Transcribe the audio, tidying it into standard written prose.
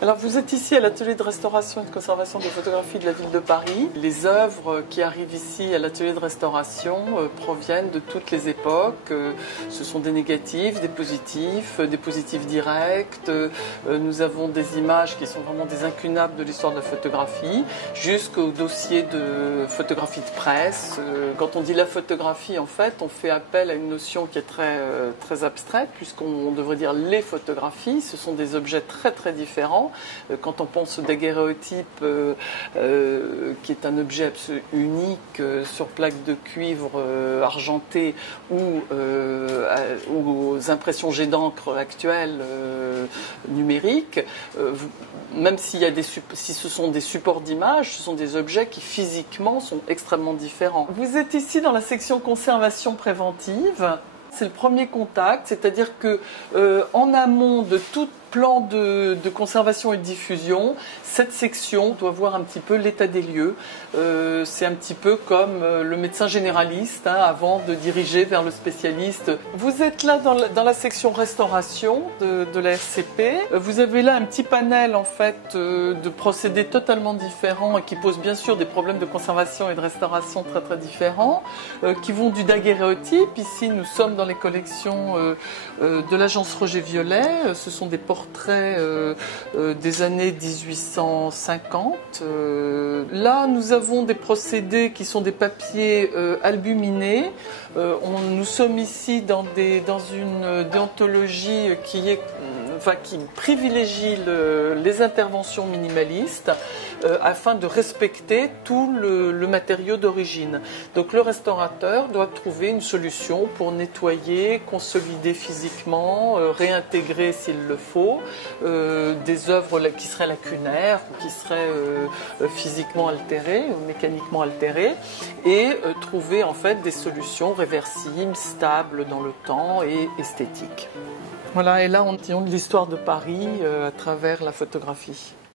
Alors vous êtes ici à l'atelier de restauration et de conservation de photographie de la ville de Paris. Les œuvres qui arrivent ici à l'atelier de restauration proviennent de toutes les époques. Ce sont des négatifs, des positifs directs. Nous avons des images qui sont vraiment des incunables de l'histoire de la photographie, jusqu'au dossier de photographie de presse. Quand on dit la photographie, en fait, on fait appel à une notion qui est très abstraite, puisqu'on devrait dire les photographies. Ce sont des objets très différents. Quand on pense au daguerréotype, qui est un objet unique sur plaque de cuivre argentée ou aux impressions jet d'encre actuelles numériques, même si ce sont des supports d'image, ce sont des objets qui physiquement sont extrêmement différents. Vous êtes ici dans la section conservation préventive. C'est le premier contact, c'est-à-dire que en amont de tout plan de conservation et de diffusion, cette section doit voir un petit peu l'état des lieux. C'est un petit peu comme le médecin généraliste avant de diriger vers le spécialiste. Vous êtes là dans la section restauration de la RCP. Vous avez là un petit panel en fait de procédés totalement différents et qui posent bien sûr des problèmes de conservation et de restauration très différents, qui vont du daguerréotype. Ici nous sommes dans les collections de l'agence Roger Violet. Ce sont des portraits des années 1850. Là, nous avons des procédés qui sont des papiers albuminés. Nous sommes ici dans une déontologie qui privilégie les interventions minimalistes afin de respecter tout le matériau d'origine. Donc le restaurateur doit trouver une solution pour nettoyer, consolider physiquement, réintégrer s'il le faut, des œuvres qui seraient lacunaires ou qui seraient physiquement altérées ou mécaniquement altérées, et trouver en fait des solutions réversibles, stables dans le temps et esthétiques. Voilà, et là on dit l'histoire de Paris à travers la photographie.